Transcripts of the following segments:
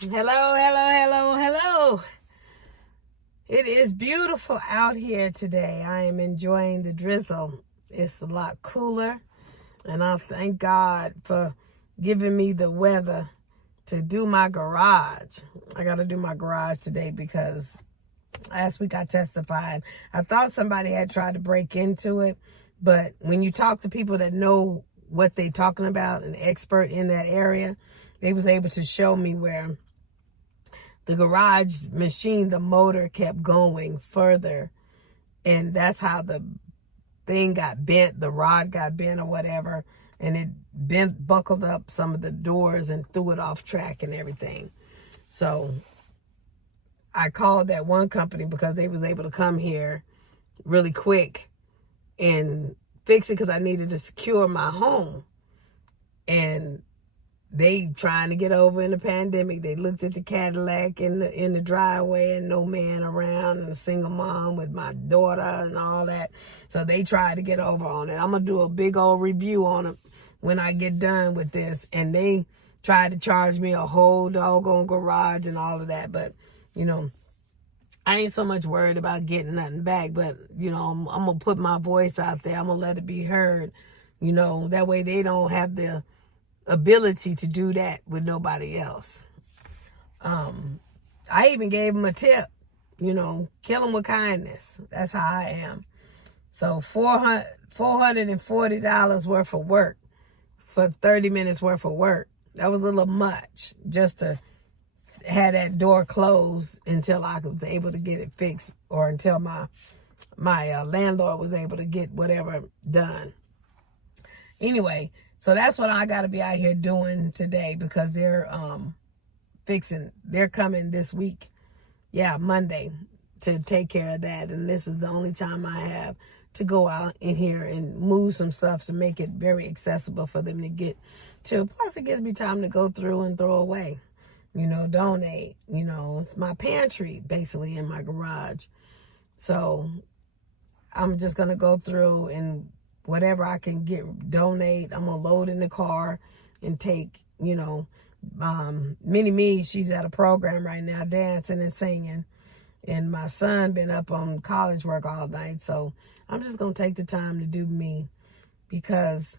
Hello, hello, hello, hello. It is beautiful out here today. I am enjoying the drizzle. It's a lot cooler, and I thank God for giving me the weather to do my garage. I got to do my garage today because last week I testified. I thought somebody had tried to break into it, but when you talk to people that know what they're talking about, an expert in that area, they was able to show me where the garage machine, the motor kept going further, and that's how the thing got bent, the rod got bent or whatever, and it buckled up some of the doors and threw it off track and everything. So I called that one company because they was able to come here really quick and fix it because I needed to secure my home. And they trying to get over in the pandemic. They looked at the Cadillac in the driveway and no man around and a single mom with my daughter and all that. So they tried to get over on it. I'm going to do a big old review on it when I get done with this. And they tried to charge me a whole doggone garage and all of that. But, you know, I ain't so much worried about getting nothing back. But, you know, I'm going to put my voice out there. I'm going to let it be heard. You know, that way they don't have the ability to do that with nobody else. I even gave him a tip, you know, kill him with kindness. That's how I am. So $440 worth of work for 30 minutes worth of work. That was a little much just to have that door closed until I was able to get it fixed, or until my landlord was able to get whatever done. Anyway, so that's what I got to be out here doing today, because they're coming this week. Yeah, Monday, to take care of that. And this is the only time I have to go out in here and move some stuff to make it very accessible for them to get to. Plus, it gives me time to go through and throw away, you know, donate. You know, it's my pantry basically in my garage. So I'm just going to go through and whatever I can donate, I'm going to load in the car and take, you know. Minnie Me, she's at a program right now, dancing and singing. And my son been up on college work all night. So I'm just going to take the time to do me, because,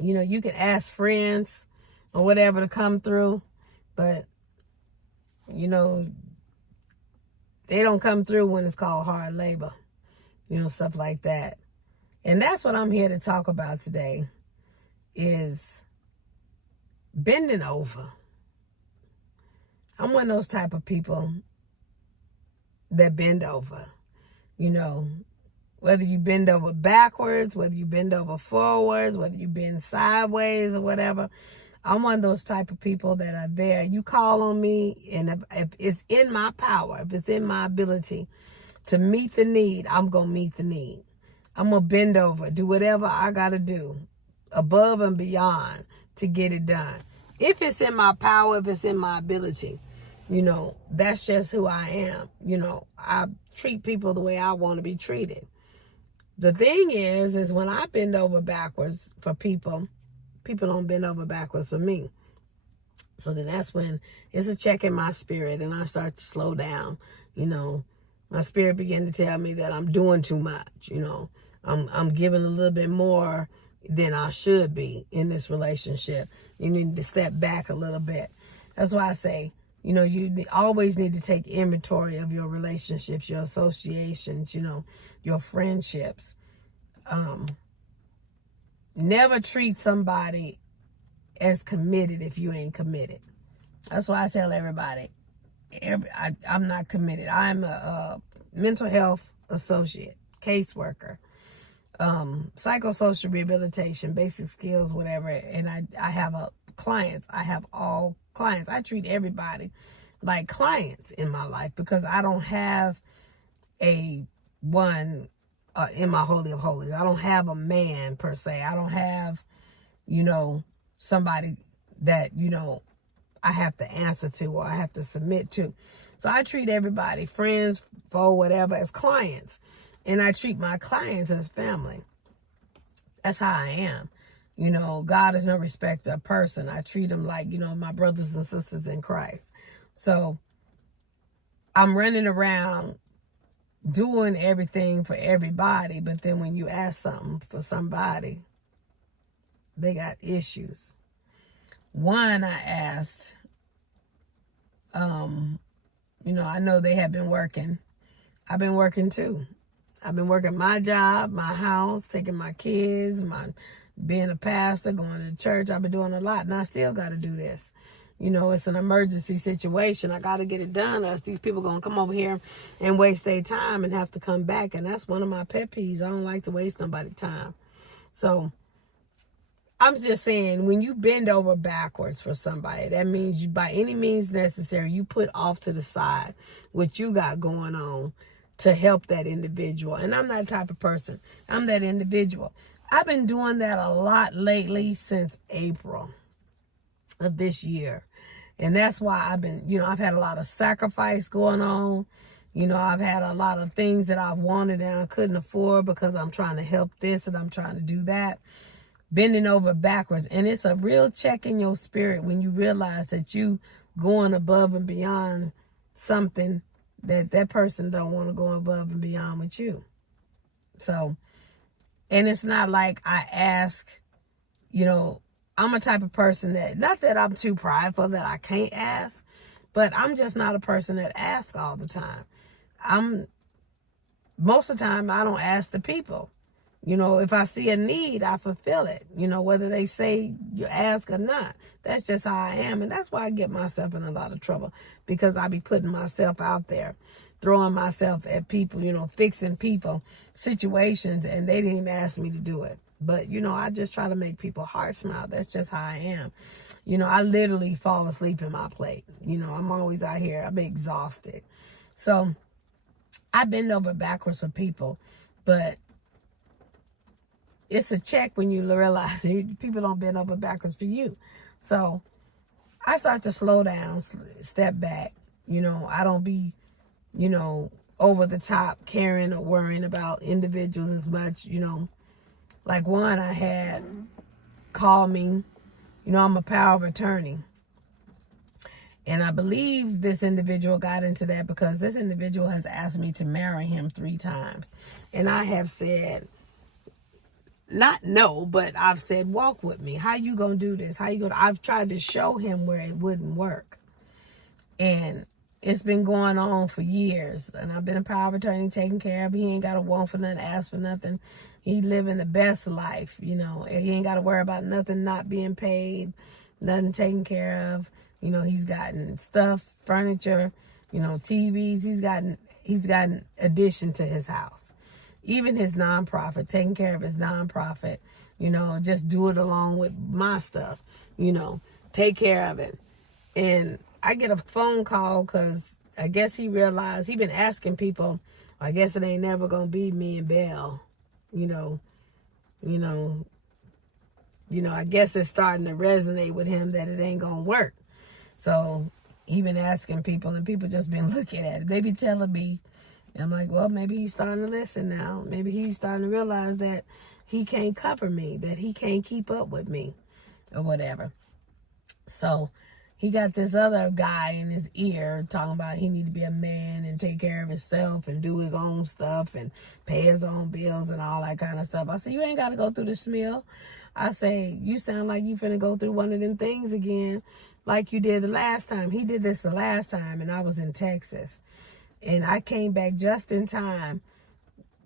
you know, you can ask friends or whatever to come through, but, you know, they don't come through when it's called hard labor, you know, stuff like that. And that's what I'm here to talk about today, is bending over. I'm one of those type of people that bend over. You know, whether you bend over backwards, whether you bend over forwards, whether you bend sideways or whatever, I'm one of those type of people that are there. You call on me, and if it's in my power, if it's in my ability to meet the need, I'm going to meet the need. I'm going to bend over, do whatever I got to do above and beyond to get it done. If it's in my power, if it's in my ability, you know, that's just who I am. You know, I treat people the way I want to be treated. The thing is when I bend over backwards for people, people don't bend over backwards for me. So then that's when it's a check in my spirit, and I start to slow down. You know, my spirit began to tell me that I'm doing too much. You know, I'm giving a little bit more than I should be in this relationship. You need to step back a little bit. That's why I say, you know, you always need to take inventory of your relationships, your associations, you know, your friendships. Never treat somebody as committed if you ain't committed. That's why I tell everybody, I'm not committed. I'm a mental health associate, caseworker, psychosocial rehabilitation, basic skills, whatever. And I have clients. I have all clients. I treat everybody like clients in my life, because I don't have a one in my Holy of Holies. I don't have a man per se. I don't have, you know, somebody that, you know, I have to answer to or I have to submit to. So I treat everybody, friends, foe, whatever, as clients. And I treat my clients as family. That's how I am. You know, God is no respecter of person. I treat them like, you know, my brothers and sisters in Christ. So I'm running around doing everything for everybody, but then when you ask something for somebody, they got issues. One, I asked, you know, I know they have been working. I've been working too. I've been working my job, my house, taking my kids, being a pastor, going to church. I've been doing a lot, and I still got to do this. You know, it's an emergency situation. I got to get it done, or else these people going to come over here and waste their time and have to come back. And that's one of my pet peeves. I don't like to waste nobody's time. So I'm just saying, when you bend over backwards for somebody, that means you, by any means necessary, you put off to the side what you got going on to help that individual. And I'm that type of person. I'm that individual. I've been doing that a lot lately since April of this year. And that's why I've been, you know, I've had a lot of sacrifice going on. You know, I've had a lot of things that I've wanted and I couldn't afford because I'm trying to help this and I'm trying to do that. Bending over backwards. And it's a real check in your spirit when you realize that you going above and beyond something that person don't want to go above and beyond with you. So, and it's not like I ask, you know, I'm a type of person that, not that I'm too prideful that I can't ask, but I'm just not a person that asks all the time. Most of the time, I don't ask the people. You know, if I see a need, I fulfill it. You know, whether they say you ask or not. That's just how I am. And that's why I get myself in a lot of trouble. Because I be putting myself out there. Throwing myself at people, you know, fixing people, situations. And they didn't even ask me to do it. But, you know, I just try to make people's hearts smile. That's just how I am. You know, I literally fall asleep in my plate. You know, I'm always out here. I'm exhausted. So, I bend over backwards for people. But it's a check when you realize people don't bend over backwards for you. So I start to slow down, step back. You know, I don't be, you know, over the top caring or worrying about individuals as much. You know, like one I had call me, you know, I'm a power of attorney. And I believe this individual got into that because this individual has asked me to marry him 3 times. And I have said, not no, but I've said, walk with me. How you gonna do this? I've tried to show him where it wouldn't work. And it's been going on for years. And I've been a power of attorney, taking care of. He ain't got to want for nothing, ask for nothing. He living the best life, you know. He ain't got to worry about nothing not being paid, nothing taken care of. You know, he's gotten stuff, furniture, you know, TVs. He's gotten addition to his house. Even his nonprofit, taking care of his nonprofit, you know, just do it along with my stuff, you know, take care of it. And I get a phone call because I guess he realized he been asking people, I guess it ain't never going to be me and Belle, you know, I guess it's starting to resonate with him that it ain't going to work. So he been asking people and people just been looking at it. They be telling me, and I'm like, well, maybe he's starting to listen now. Maybe he's starting to realize that he can't cover me, that he can't keep up with me or whatever. So he got this other guy in his ear talking about he need to be a man and take care of himself and do his own stuff and pay his own bills and all that kind of stuff. I said, you ain't got to go through the smeal. I say, you sound like you finna go through one of them things again like you did the last time. He did this the last time and I was in Texas. And I came back just in time.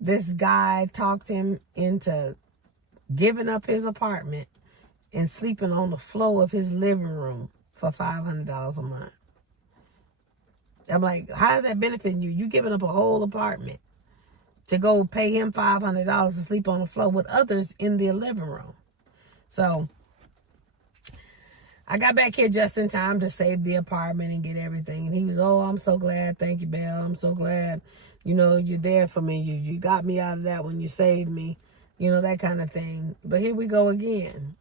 This guy talked him into giving up his apartment and sleeping on the floor of his living room for $500 a month. I'm like, how is that benefiting you? You giving up a whole apartment to go pay him $500 to sleep on the floor with others in the living room. So I got back here just in time to save the apartment and get everything. And he was, oh, I'm so glad. Thank you, Belle. I'm so glad, you know, you're there for me. You got me out of that when you saved me, you know, that kind of thing. But here we go again.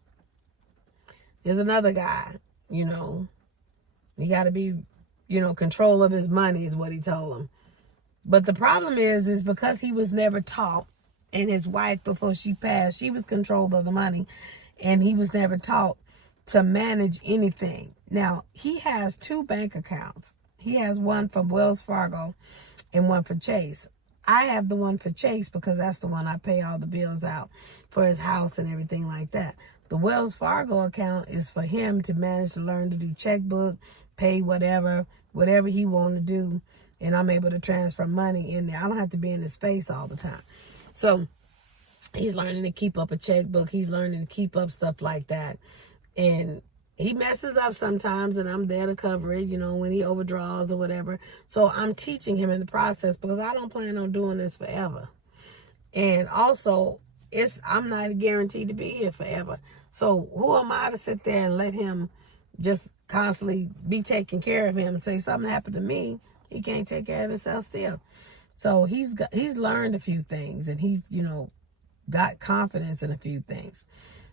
There's another guy, you know, he got to be, you know, control of his money is what he told him. But the problem is because he was never taught, and his wife, before she passed, she was control of the money. and he was never taught to manage anything. Now, he has 2 bank accounts. He has one for Wells Fargo and one for Chase. I have the one for Chase because that's the one I pay all the bills out for his house and everything like that. The Wells Fargo account is for him to manage to learn to do checkbook, pay whatever he want to do, and I'm able to transfer money in there. I don't have to be in his face all the time. So he's learning to keep up a checkbook. He's learning to keep up stuff like that. And he messes up sometimes, and I'm there to cover it, when he overdraws or whatever. So I'm teaching him in the process because I don't plan on doing this forever. And also, I'm not guaranteed to be here forever. So who am I to sit there and let him just constantly be taking care of him and say something happened to me? He can't take care of himself still. So he's learned a few things, and he's, got confidence in a few things.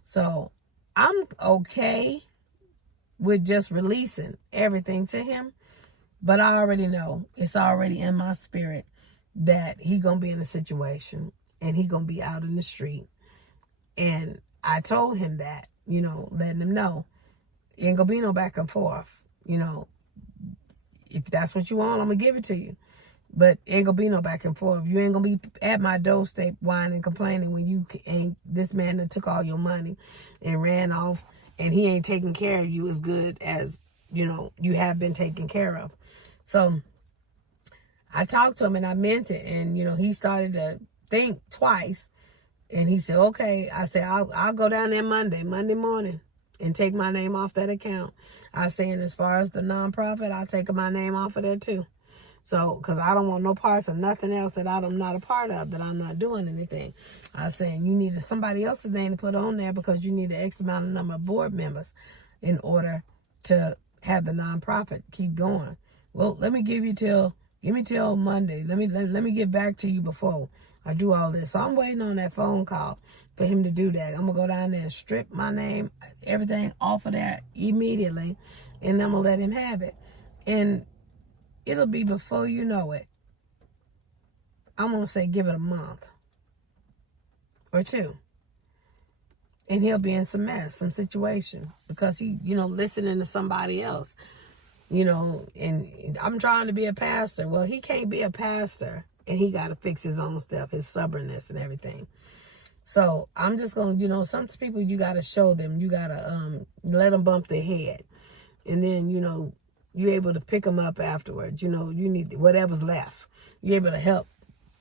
So I'm okay with just releasing everything to him, but I already know, it's already in my spirit that he gonna be in a situation and he gonna be out in the street. And I told him that, letting him know, ain't gonna be no back and forth. If that's what you want, I'm gonna give it to you. But ain't gonna be no back and forth. You ain't gonna be at my doorstep whining, complaining when you ain't, this man that took all your money and ran off, and he ain't taking care of you as good as, you have been taken care of. So I talked to him and I meant it. And, he started to think twice. And he said, okay. I said, I'll go down there Monday morning and take my name off that account. I said, and as far as the nonprofit, I'll take my name off of there too. So, because I don't want no parts of nothing else that I'm not a part of, that I'm not doing anything. I was saying, you need somebody else's name to put on there because you need an X amount of number of board members in order to have the nonprofit keep going. Well, give me till Monday. Let me get back to you before I do all this. So I'm waiting on that phone call for him to do that. I'm going to go down there and strip my name, everything off of there immediately, and I'm going to let him have it. And it'll be before you know it. I'm going to say give it a month or 2. And he'll be in some mess, some situation, because he, listening to somebody else, and I'm trying to be a pastor. Well, he can't be a pastor, and he got to fix his own stuff, his stubbornness and everything. So I'm just going to, some people you got to show them, you got to let them bump their head. And then, you're able to pick them up afterwards. You need whatever's left. You're able to help,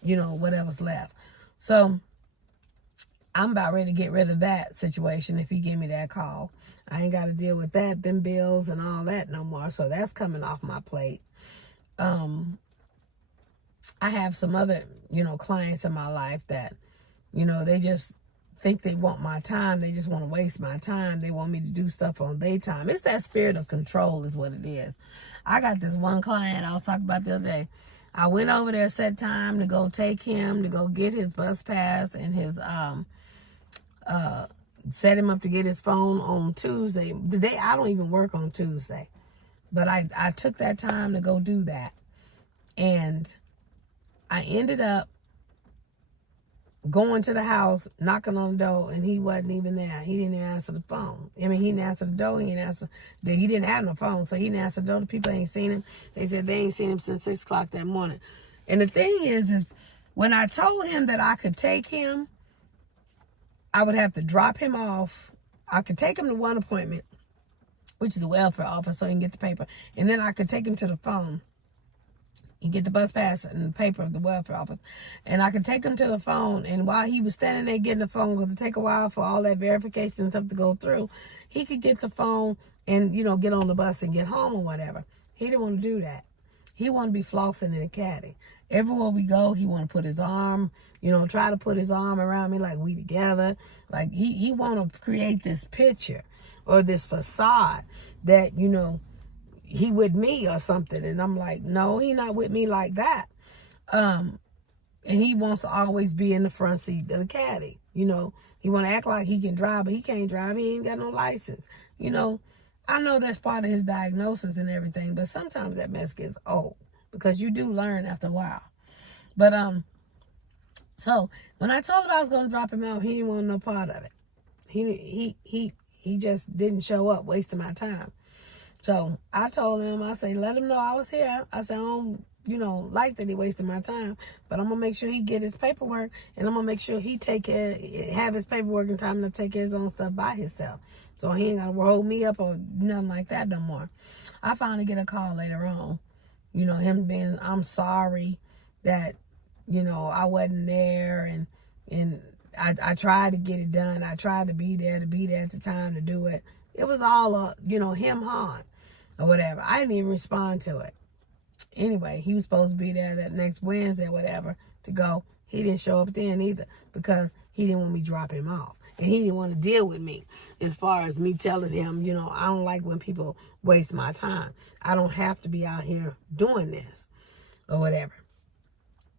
whatever's left. So I'm about ready to get rid of that situation if he give me that call. I ain't got to deal with that, them bills and all that no more. So that's coming off my plate. I have some other, clients in my life that, they just think they want my time. They just want to waste my time. They want me to do stuff on their time. It's that spirit of control is what it is. I got this one client I was talking about the other day. I went over there, set time to go take him to go get his bus pass and his set him up to get his phone on Tuesday. The day I don't even work on Tuesday, but I took that time to go do that, and I ended up going to the house, knocking on the door, and he wasn't even there. He didn't even answer the phone. He didn't answer the door. He didn't have no phone, so he didn't answer the door. The people ain't seen him. They said they ain't seen him since 6 o'clock that morning. And the thing is when I told him that I could take him, I would have to drop him off. I could take him to one appointment, which is the welfare office, so he can get the paper. And then I could take him to the phone. You get the bus pass and the paper of the welfare office. And I could take him to the phone. And while he was standing there getting the phone, because it take a while for all that verification and stuff to go through, he could get the phone and, get on the bus and get home or whatever. He didn't want to do that. He wanted to be flossing in a caddy. Everywhere we go, he want to put his arm, try to put his arm around me like we together. Like he want to create this picture or this facade that, he with me or something. And I'm like, no, he not with me like that. And he wants to always be in the front seat of the caddy. He want to act like he can drive, but he can't drive. He ain't got no license. I know that's part of his diagnosis and everything, but sometimes that mess gets old because you do learn after a while. But, so when I told him I was going to drop him out, he didn't want no part of it. He just didn't show up, wasting my time. So I told him, I say, let him know I was here. I said, I don't, like that he wasted my time, but I'm gonna make sure he get his paperwork, and I'm gonna make sure he have his paperwork in time to take his own stuff by himself. So he ain't gotta hold me up or nothing like that no more. I finally get a call later on, him being, I'm sorry that, I wasn't there, and I tried to get it done. I tried to be there at the time to do it. It was all, him on or whatever. I didn't even respond to it. Anyway, he was supposed to be there that next Wednesday or whatever to go. He didn't show up then either because he didn't want me to drop him off. And he didn't want to deal with me as far as me telling him, I don't like when people waste my time. I don't have to be out here doing this or whatever.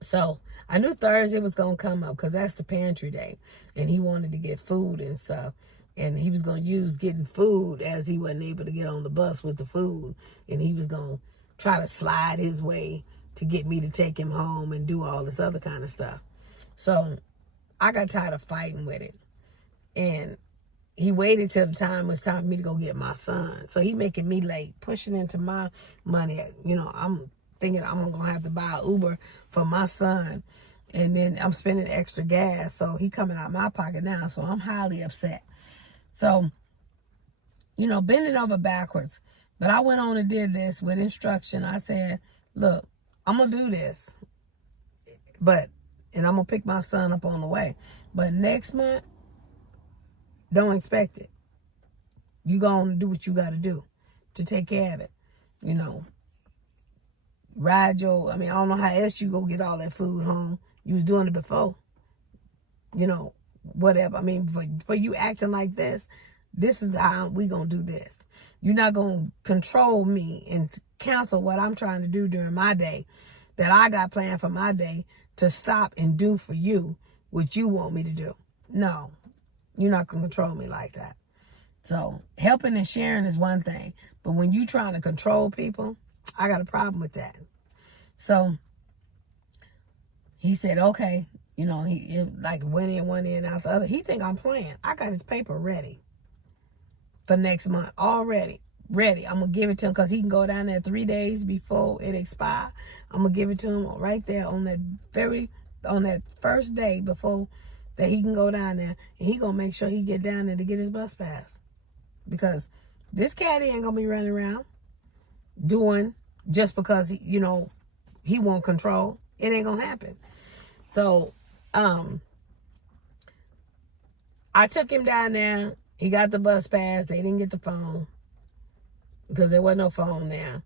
So I knew Thursday was going to come up because that's the pantry day. And he wanted to get food and stuff. And he was going to use getting food as he wasn't able to get on the bus with the food. And he was going to try to slide his way to get me to take him home and do all this other kind of stuff. So I got tired of fighting with it. And he waited till the time was time for me to go get my son. So he making me late, pushing into my money. I'm thinking I'm going to have to buy an Uber for my son. And then I'm spending extra gas. So he coming out my pocket now. So I'm highly upset. So, bending over backwards. But I went on and did this with instruction. I said, look, I'm going to do this. And I'm going to pick my son up on the way. But next month, don't expect it. You going to do what you got to do to take care of it. I don't know how else you go get all that food home. You was doing it before. Whatever. For you acting like this is how we going to do this. You're not going to control me and cancel what I'm trying to do during my day that I got planned for my day to stop and do for you what you want me to do. No, you're not going to control me like that. So helping and sharing is one thing. But when you trying to control people, I got a problem with that. So he said, okay. He went in one end, out the other. He think I'm playing. I got his paper ready for next month already. Ready. I'm going to give it to him because he can go down there 3 days before it expires. I'm going to give it to him right there on that first day before that he can go down there. And he going to make sure he get down there to get his bus pass. Because this cat ain't going to be running around doing just because, he won't control. It ain't going to happen. So, I took him down there. He got the bus pass. They didn't get the phone because there wasn't no phone there.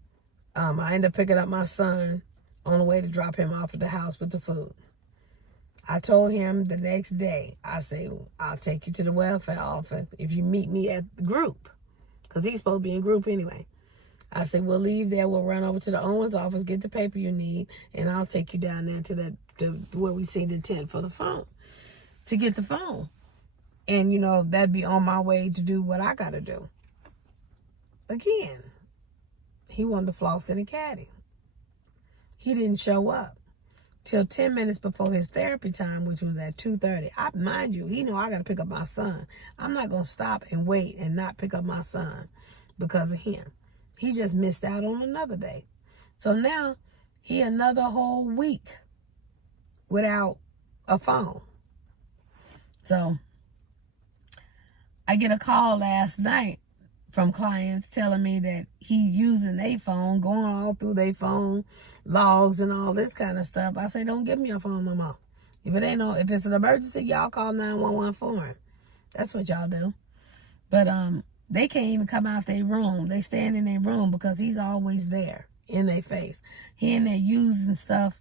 I ended up picking up my son on the way to drop him off at the house with the food. I told him the next day, I say, I'll take you to the welfare office if you meet me at the group, because he's supposed to be in group anyway. I said, we'll leave there. We'll run over to the Owens office, get the paper you need, and I'll take you down there to where we see the tent for the phone, to get the phone. And, that'd be on my way to do what I got to do. Again, he wanted to floss in a caddy. He didn't show up till 10 minutes before his therapy time, which was at 2:30. Mind you, he know I got to pick up my son. I'm not going to stop and wait and not pick up my son because of him. He just missed out on another day. So now he another whole week without a phone. So I get a call last night from clients telling me that he using their phone, going all through their phone logs and all this kind of stuff. I say, don't give me your phone no more. If it's an emergency, y'all call 911 for him. That's what y'all do. But they can't even come out their room. They stand in their room because he's always there in their face. He in there using stuff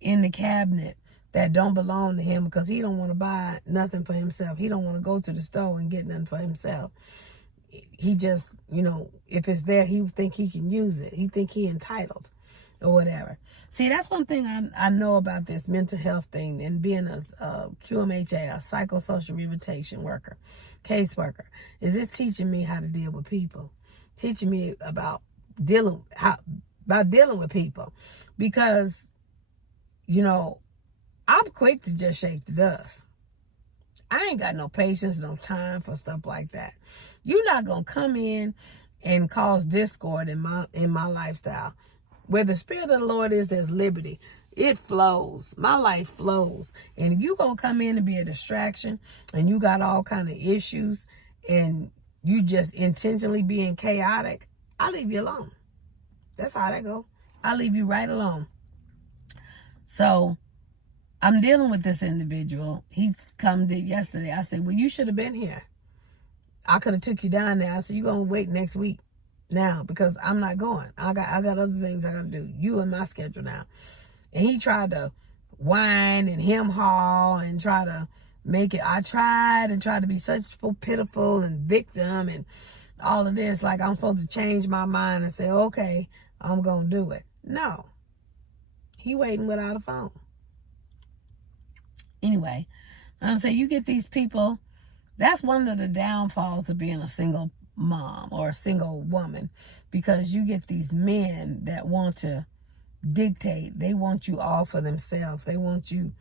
in the cabinet that don't belong to him because he don't want to buy nothing for himself. He don't want to go to the store and get nothing for himself. He just, if it's there, he think he can use it. He think he entitled or whatever. See, that's one thing I know about this mental health thing and being a QMHA, a psychosocial rehabilitation worker, caseworker, is it's teaching me how to deal with people, teaching me about dealing with people, because, I'm quick to just shake the dust. I ain't got no patience, no time for stuff like that. You're not going to come in and cause discord in my lifestyle. Where the Spirit of the Lord is, there's liberty. It flows. My life flows. And if you going to come in and be a distraction and you got all kind of issues and you just intentionally being chaotic, I leave you alone. That's how that go. I leave you right alone. So I'm dealing with this individual. He come in yesterday. I said, well, you should have been here. I could have took you down there. I said, you're going to wait next week now because I'm not going. I got other things I got to do. You in my schedule now. And he tried to whine and hem-haw and try to make it. I tried to be such pitiful and victim and all of this. Like I'm supposed to change my mind and say, okay, I'm going to do it. No. He waiting without a phone. Anyway, I'm saying you get these people. That's one of the downfalls of being a single mom or a single woman, because you get these men that want to dictate. They want you all for themselves. They want you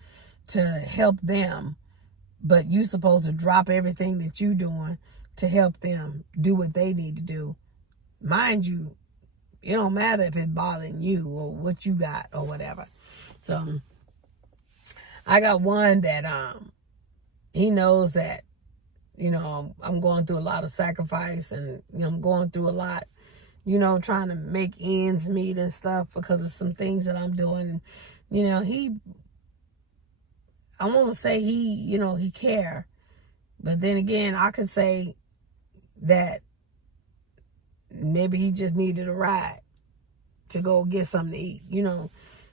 to help them, but you're supposed to drop everything that you're doing to help them do what they need to do. Mind you, it don't matter if it's bothering you or what you got or whatever. So I got one that he knows that, you know, I'm going through a lot of sacrifice and, you know, I'm going through a lot, you know, trying to make ends meet and stuff because of some things that I'm doing. You know, I want to say he care. But then again, I could say that maybe he just needed a ride to go get something to eat. You know,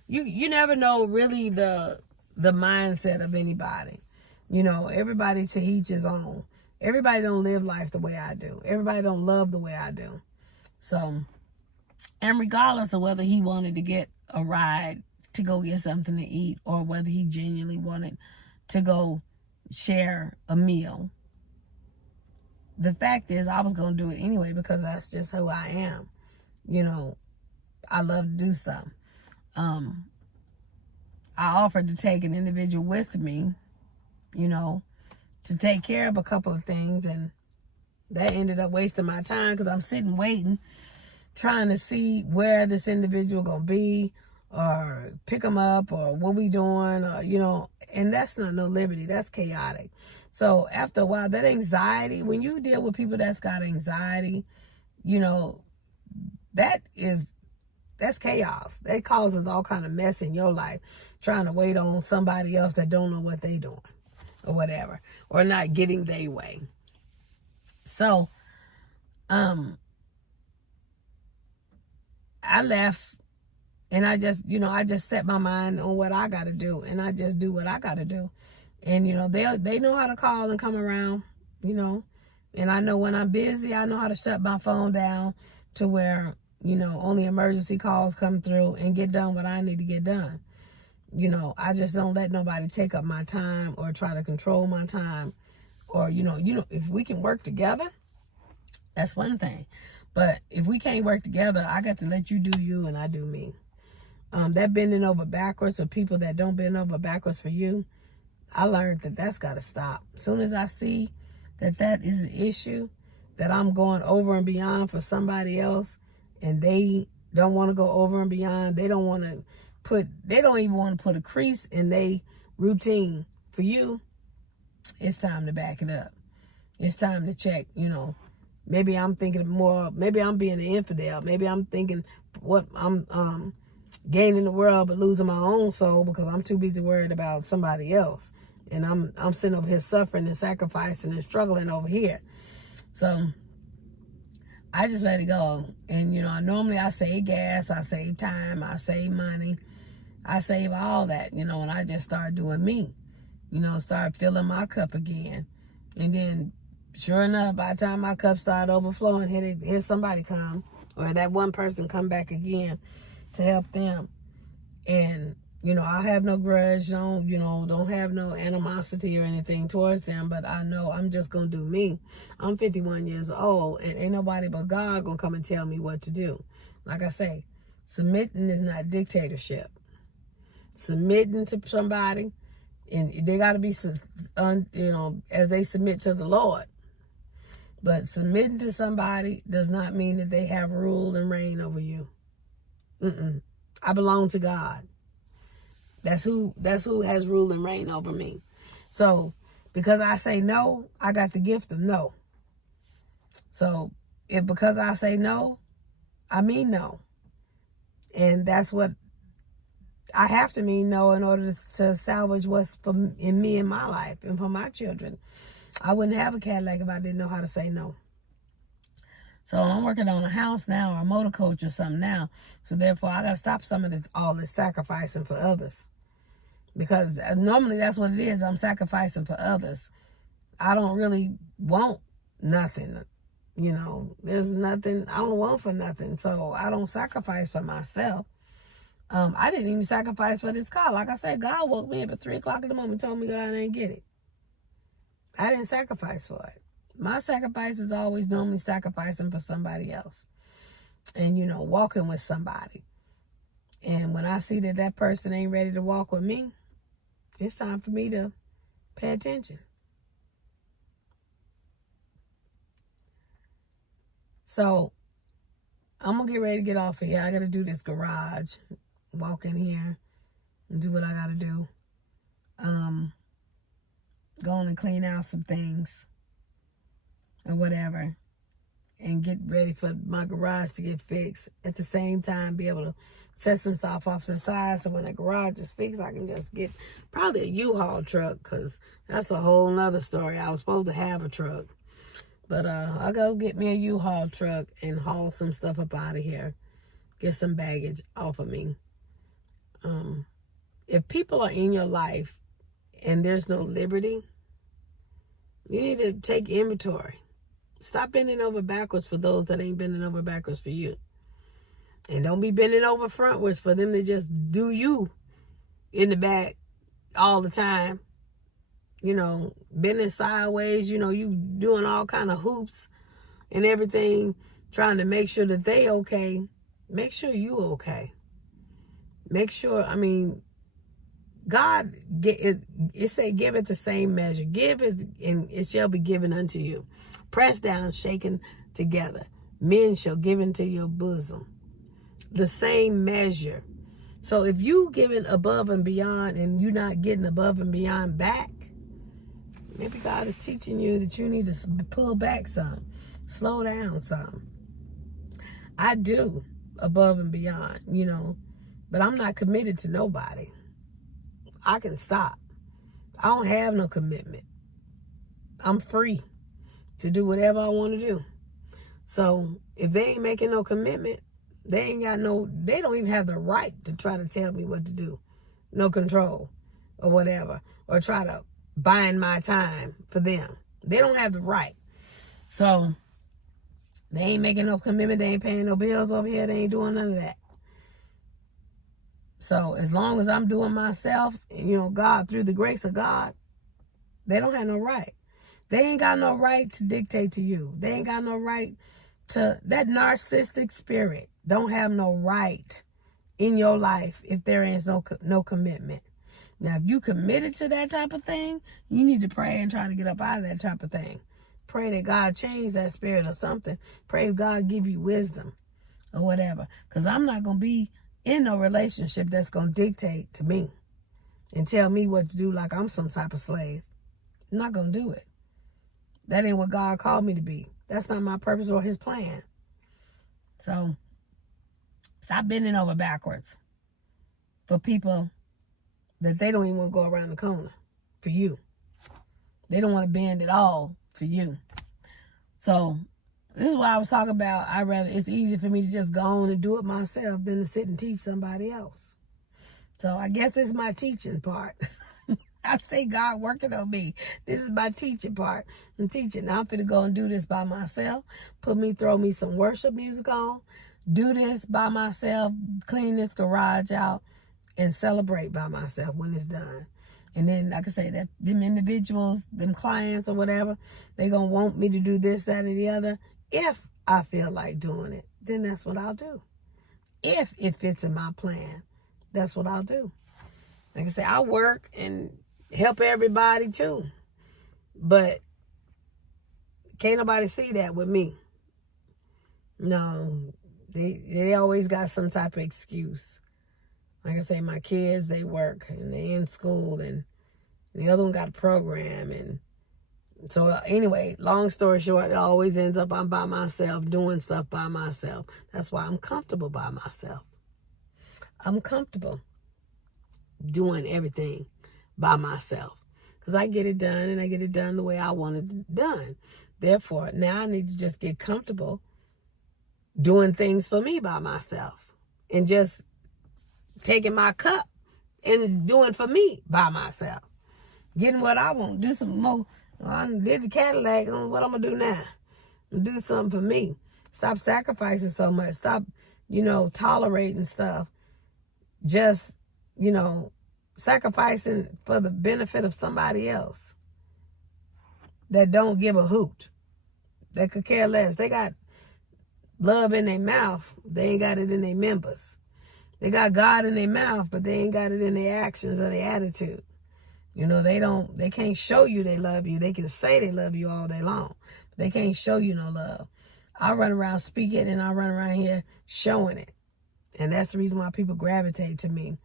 you never know really the mindset of anybody. You know, everybody to each his own. Everybody don't live life the way I do. Everybody don't love the way I do. So, and regardless of whether he wanted to get a ride to go get something to eat or whether he genuinely wanted to go share a meal, the fact is I was going to do it anyway because that's just who I am. You know, I love to do stuff. I offered to take an individual with me, you know, to take care of a couple of things, and that ended up wasting my time because I'm sitting waiting, trying to see where this individual gonna be or pick them up or what we doing, or, you know, and that's not no liberty. That's chaotic. So after a while, that anxiety, when you deal with people that's got anxiety, you know, that's chaos. That causes all kind of mess in your life, trying to wait on somebody else that don't know what they doing or whatever, or not getting their way. So, I left and I just set my mind on what I got to do, and I just do what I got to do. And, you know, they know how to call and come around, you know, and I know when I'm busy, I know how to shut my phone down to where, you know, only emergency calls come through and get done what I need to get done. You know, I just don't let nobody take up my time or try to control my time. Or, you know, if we can work together, that's one thing. But if we can't work together, I got to let you do you and I do me. That bending over backwards, or people that don't bend over backwards for you, I learned that that's got to stop. As soon as I see that is an issue, that I'm going over and beyond for somebody else, and they don't want to go over and beyond, they don't even want to put a crease in their routine for you, it's time to back it up. It's time to check, you know. Maybe I'm thinking more, maybe I'm being an infidel. Maybe I'm thinking what I'm gaining the world but losing my own soul because I'm too busy worried about somebody else. And I'm sitting over here suffering and sacrificing and struggling over here. So I just let it go. And, you know, normally I save gas, I save time, I save money, I save all that, you know, and I just start doing me, you know, start filling my cup again. And then, sure enough, by the time my cup started overflowing, here somebody come, or that one person come back again to help them. And, you know, I have no grudge, don't have no animosity or anything towards them, but I know I'm just going to do me. I'm 51 years old, and ain't nobody but God going to come and tell me what to do. Like I say, submitting is not dictatorship. Submitting to somebody And they got to be, as they submit to the Lord. But submitting to somebody does not mean that they have rule and reign over you. I belong to God. That's who has rule and reign over me. So because I say no, I got the gift of no. So if because I say no, I mean no. And that's what I have to mean no in order to salvage what's in me in my life and for my children. I wouldn't have a Cadillac if I didn't know how to say no. So I'm working on a house now or a motor coach or something now. So therefore I got to stop all this sacrificing for others. Because normally that's what it is. I'm sacrificing for others. I don't really want nothing. There's nothing. I don't want for nothing. So I don't sacrifice for myself. I didn't even sacrifice for this car. Like I said, God woke me up at 3 o'clock in the morning and told me that I didn't get it. I didn't sacrifice for it. My sacrifice is always normally sacrificing for somebody else. And, walking with somebody. And when I see that person ain't ready to walk with me, it's time for me to pay attention. So, I'm going to get ready to get off of here. I got to do this garage. Walk in here and do what I got to do. Go on and clean out some things or whatever. And get ready for my garage to get fixed. At the same time, be able to set some stuff off to the side so when the garage is fixed, I can just get probably a U-Haul truck, because that's a whole nother story. I was supposed to have a truck. But I'll go get me a U-Haul truck and haul some stuff up out of here. Get some baggage off of me. If people are in your life and there's no liberty, you need to take inventory. Stop bending over backwards for those that ain't bending over backwards for you. And don't be bending over frontwards for them to just do you in the back all the time. Bending sideways, you doing all kind of hoops and everything, trying to make sure that they okay. Make sure you okay. Make sure, God, it say, give it the same measure. Give it, and it shall be given unto you. Pressed down, shaken together. Men shall give into your bosom. The same measure. So if you giving above and beyond and you're not getting above and beyond back, maybe God is teaching you that you need to pull back some. Slow down some. I do above and beyond, but I'm not committed to nobody. I can stop. I don't have no commitment. I'm free to do whatever I want to do. So if they ain't making no commitment, they don't even have the right to try to tell me what to do. No control or whatever. Or try to bind my time for them. They don't have the right. So they ain't making no commitment. They ain't paying no bills over here. They ain't doing none of that. So as long as I'm doing myself, God, through the grace of God, they don't have no right. They ain't got no right to dictate to you. They ain't got no right to, that narcissistic spirit don't have no right in your life if there is no commitment. Now, if you committed to that type of thing, you need to pray and try to get up out of that type of thing. Pray that God change that spirit or something. Pray God give you wisdom or whatever. Because I'm not going to be in no relationship that's going to dictate to me and tell me what to do like I'm some type of slave. I'm not going to do it. That ain't what God called me to be. That's not my purpose or his plan. So, stop bending over backwards for people that they don't even want to go around the corner for you. They don't want to bend at all for you. So, this is what I was talking about. It's easy for me to just go on and do it myself than to sit and teach somebody else. So, I guess this is my teaching part. I say God working on me. This is my teaching part. I'm teaching. Now I'm finna go and do this by myself. Throw me some worship music on. Do this by myself. Clean this garage out. And celebrate by myself when it's done. And then, like I say, that them individuals, them clients or whatever, they gonna want me to do this, that, and the other. If I feel like doing it, then that's what I'll do. If it fits in my plan, that's what I'll do. Like I say, I work and help everybody too. But can't nobody see that with me. No, they always got some type of excuse. Like I say, my kids, they work and they in school, and the other one got a program. And so anyway, long story short, it always ends up I'm by myself, doing stuff by myself. That's why I'm comfortable by myself. I'm comfortable doing everything by myself because I get it done, and I get it done the way I want it done. Therefore, now I need to just get comfortable doing things for me by myself and just taking my cup and doing for me by myself. Getting what I want. Do some more. I did the Cadillac. What I'm going to do now? Do something for me. Stop sacrificing so much. Stop, tolerating stuff. Just, sacrificing for the benefit of somebody else that don't give a hoot. That could care less. They got love in their mouth. They ain't got it in their members. They got God in their mouth, but they ain't got it in their actions or their attitude. They can't show you they love you. They can say they love you all day long. But they can't show you no love. I run around speaking, and I run around here showing it. And that's the reason why people gravitate to me.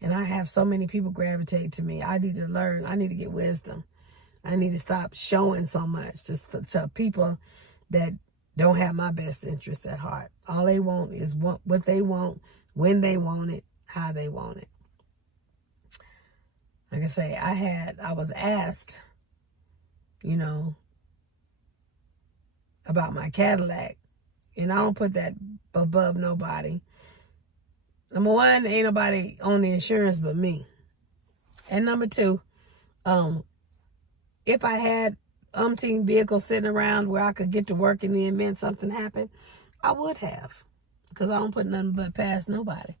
And I have so many people gravitate to me. I need to learn. I need to get wisdom. I need to stop showing so much to people that don't have my best interests at heart. All they want is what they want, when they want it, how they want it. Like I say, I was asked, about my Cadillac. And I don't put that above nobody. Number one, ain't nobody on the insurance but me. And number two, if I had umpteen vehicles sitting around where I could get to work in the event something happened, I would have. Because I don't put nothing but past nobody.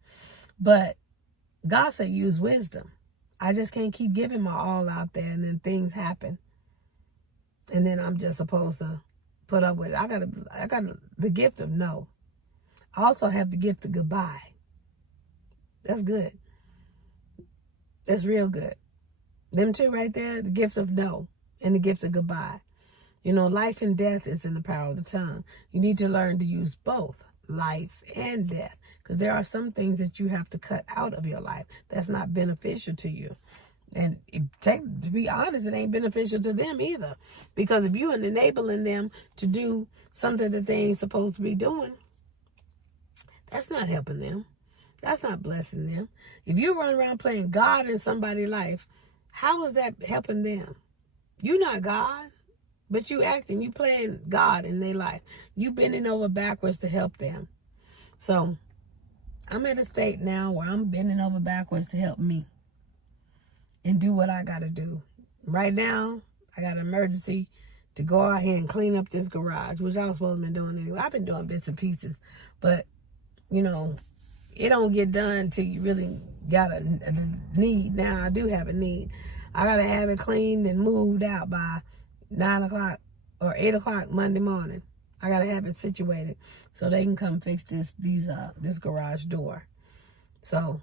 But God said use wisdom. I just can't keep giving my all out there, and then things happen. And then I'm just supposed to put up with it. I got the gift of no. I also have the gift of goodbye. That's good. That's real good. Them two right there, the gift of no and the gift of goodbye. Life and death is in the power of the tongue. You need to learn to use both life and death, because there are some things that you have to cut out of your life that's not beneficial to you. And to be honest, it ain't beneficial to them either, because if you're enabling them to do something that they ain't supposed to be doing, that's not helping them. That's not blessing them. If you run around playing God in somebody's life, how is that helping them? You're not God, but you acting, you playing God in their life. You bending over backwards to help them. So I'm at a state now where I'm bending over backwards to help me and do what I got to do. Right now, I got an emergency to go out here and clean up this garage, which I was supposed to be doing anyway. I've been doing bits and pieces, but, it don't get done till you really got a need. Now, I do have a need. I got to have it cleaned and moved out by 9 o'clock or 8 o'clock Monday morning. I got to have it situated so they can come fix this garage door. So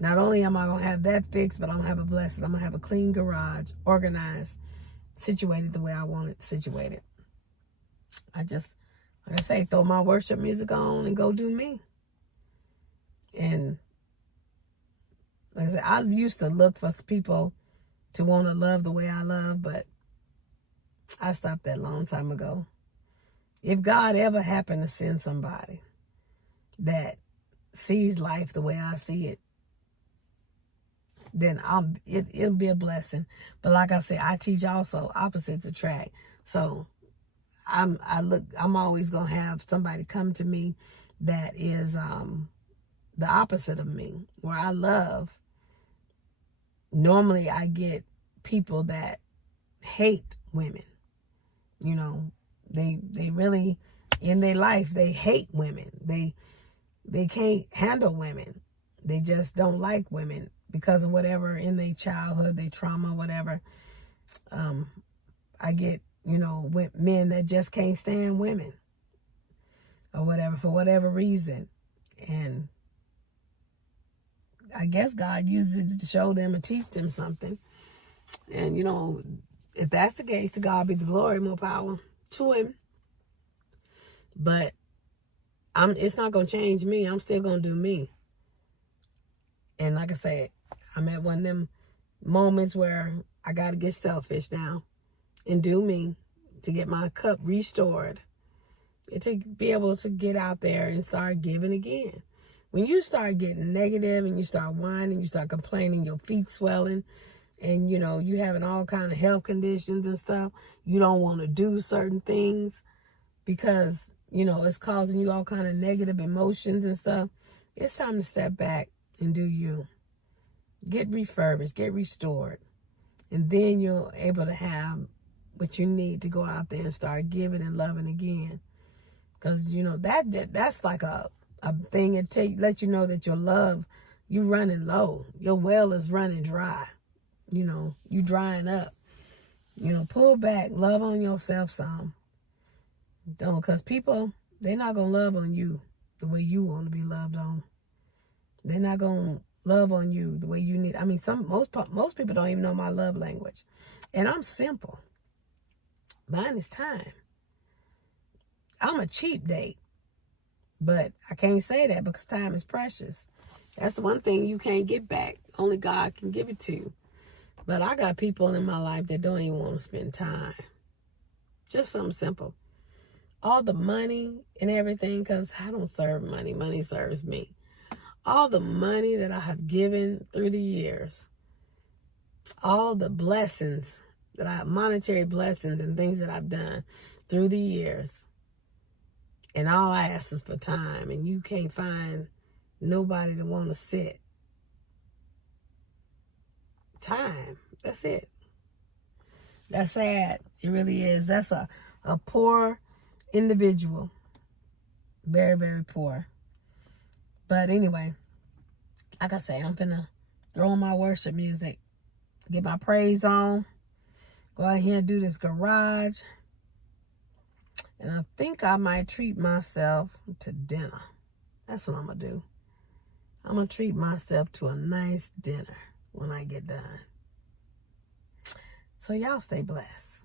not only am I going to have that fixed, but I'm going to have a blessing. I'm going to have a clean garage, organized, situated the way I want it situated. I just, like I say, throw my worship music on and go do me. And like I said, I used to look for people to want to love the way I love, but I stopped that a long time ago. If God ever happened to send somebody that sees life the way I see it, then it'll be a blessing. But like I said, I teach also opposites attract. So I'm always gonna have somebody come to me that is the opposite of me, where I love. Normally I get people that hate women. They really, in their life, they hate women. They can't handle women. They just don't like women because of whatever in their childhood, their trauma, whatever. I get, men that just can't stand women or whatever, for whatever reason. And I guess God uses it to show them and teach them something. And, you know, if that's the case, to God be the glory, more power to him. But it's not going to change me. I'm still going to do me. And like I said, I'm at one of them moments where I got to get selfish now and do me to get my cup restored. And to be able to get out there and start giving again. When you start getting negative and you start whining, you start complaining, your feet swelling, and, you know, you having all kind of health conditions and stuff, you don't want to do certain things because, you know, it's causing you all kind of negative emotions and stuff. It's time to step back and do you. Get refurbished, get restored. And then you're able to have what you need to go out there and start giving and loving again. Because, you know, that's like a thing that let you know that your love, you running low. Your well is running dry. You know, you drying up. You know, pull back. Love on yourself some. Don't, because people, they're not going to love on you the way you want to be loved on. They're not going to love on you the way you need. I mean, most people don't even know my love language. And I'm simple. Mine is time. I'm a cheap date. But I can't say that because time is precious. That's the one thing you can't get back. Only God can give it to you. But I got people in my life that don't even want to spend time. Just something simple. All the money and everything, because I don't serve money. Money serves me. All the money that I have given through the years. All the blessings monetary blessings and things that I've done through the years. And all I ask is for time. And you can't find nobody to want to sit. Time. That's it. That's sad. It really is. That's a poor individual. Very, very poor. But anyway, like I say, I'm finna throw on my worship music. Get my praise on. Go out here and do this garage. And I think I might treat myself to dinner. That's what I'm going to do. I'm going to treat myself to a nice dinner when I get done. So y'all stay blessed.